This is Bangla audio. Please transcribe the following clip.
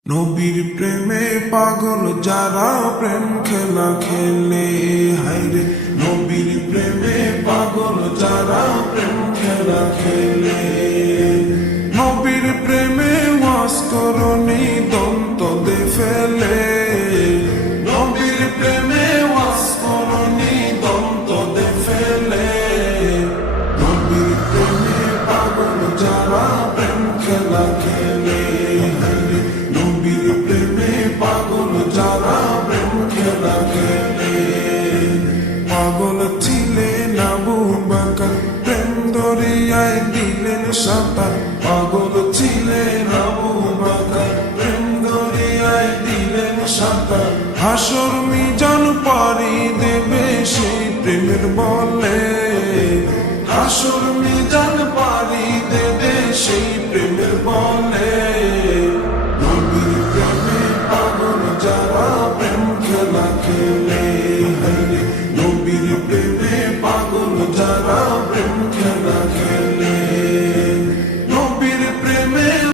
নবীর প্রেমে পাগল যারা প্রেম খেলা খেলে, হায়রে নবীর প্রেমে পাগল যারা প্রেম খেলা খেলে। নবীর প্রেমে ওয়াস করনি দন্ত দে ফেলে, নবীর প্রেমে ওয়াস করনি দন্ত দে ফেলে। নবীর প্রেমে পাগল যারা প্রেম খেলা খেলে, নবীর প্রেমে পাগল যারা প্রেম খেলা খেলে। পাগল ছিলেন আবু বকর, প্রেম দরিয়ায় দিলেন সাঁতার। পাগল ছিলেন আবু বকর, প্রেম দরিয়ায় দিলেন সাঁতার। হাসর মিজান পারি দেবে সেই প্রেমের বলে, হাসর মিজান পারি দেবে সেই প্রেমের বলে। নবীর প্রেমে পাগল যারা প্রেম খেলা খেলে, নবীর প্রেমে পাগল যারা প্রেম খেলা খেলে।